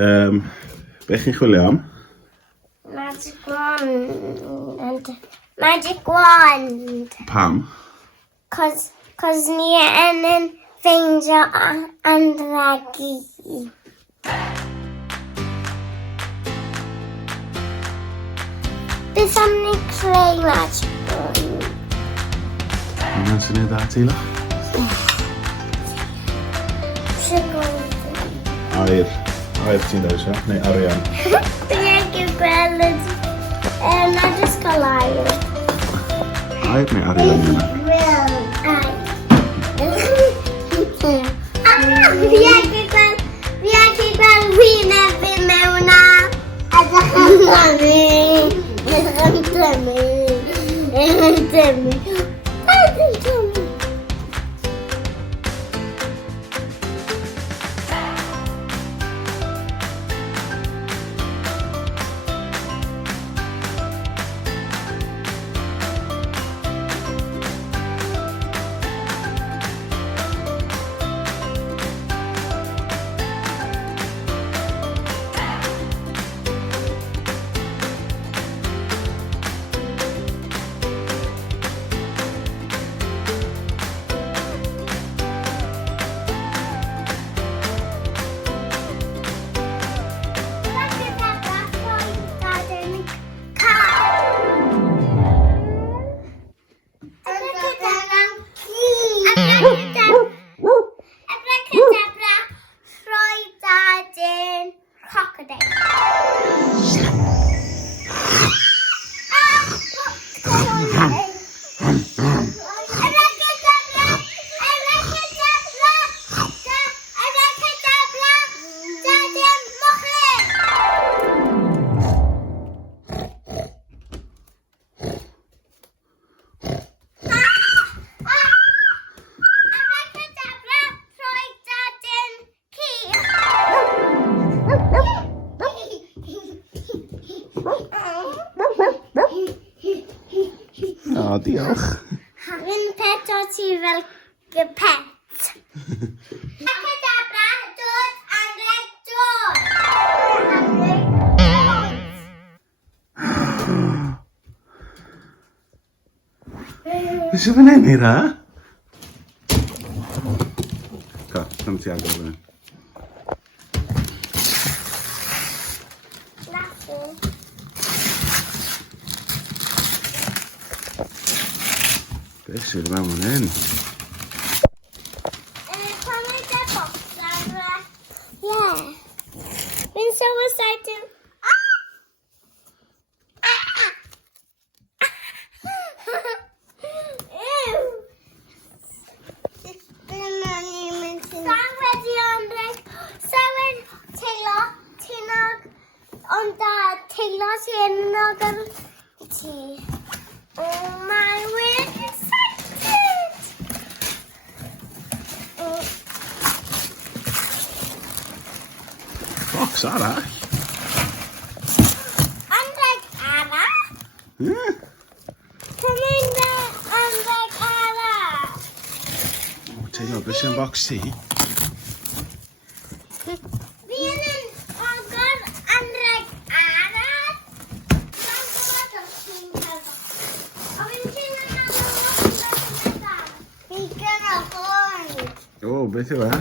Be chi'n chwilio am? Magic wand. Magic wand. Pam? Cos ni yn ffeindio anregi. Beth am ni creu magic wand? Hwna'n syniad dda, Teila? Air ti'n dweud, neu arian? Dwi'n gweld na jyst gael air. Air neu arian yna? Air. Fi ag i gweld wyneb fi mewn a edrych amdani. Dymu. Abracadabra, rhoi dadyn crocodile. O, diolch. Fi'n pet o ti fel pet. Abracadabra, dod, anreg, dod. Beth sy'n fan hyn, Eira? Co, dyma ti agor fan hyn. Beth sydd mewn fan hyn? Pan oedd y box ar... Yeah. Fi'n so excited. Ond teilo ti'n nog ar ti. Oh my, we're excited! Box arall? Anreg arall? Ie. Cymaint o anreg arall. O, Teila, beth sy'n box ti? Fi yn ogor anreg arall. Mae'n gwybod os ti'n cael box. O, fi'n teimlo na fi gyda hwn. O, beth yw e?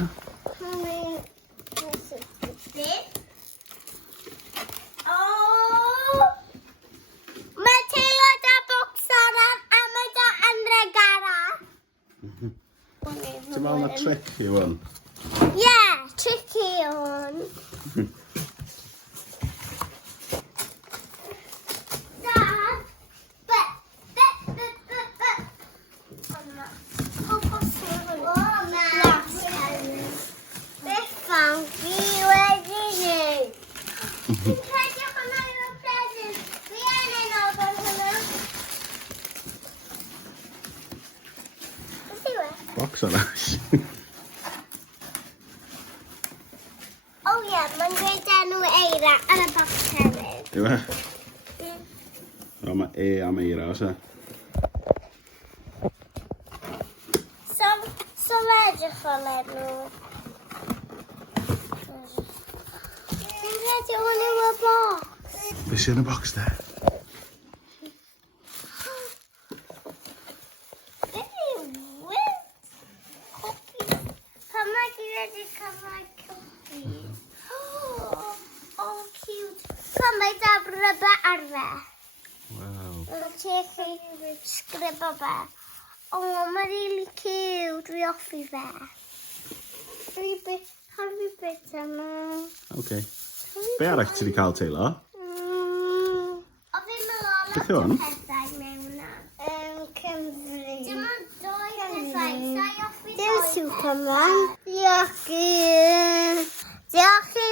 Mae teilo da box arall a mae da anreg arall. Ti'n meddwl na trick yw hwn? Yeah, tricky hwn. Box arall. Oh yeah, mae'n dweud enw Eira yn y box hefyd. Yw e? O, mae E am Eira, os e? So edrych fel enw. Fi'n Put it all in a box. Be sy yn y bocs de? Oh, cute. Pan mae dabraba ar fe. Wow. Mae'n chi sgrifo fe. Oh, mae'n really cute. Dwi offi fe. Harfi bit yma. OK. Be arall ti wedi cael, Taylor? O fi meddwl lot Beth yw hwn? o pethau mewn na. Cymru. Dim ond doi pethau. Sai offi doi. Dim Superman. Diolch i... Diolch i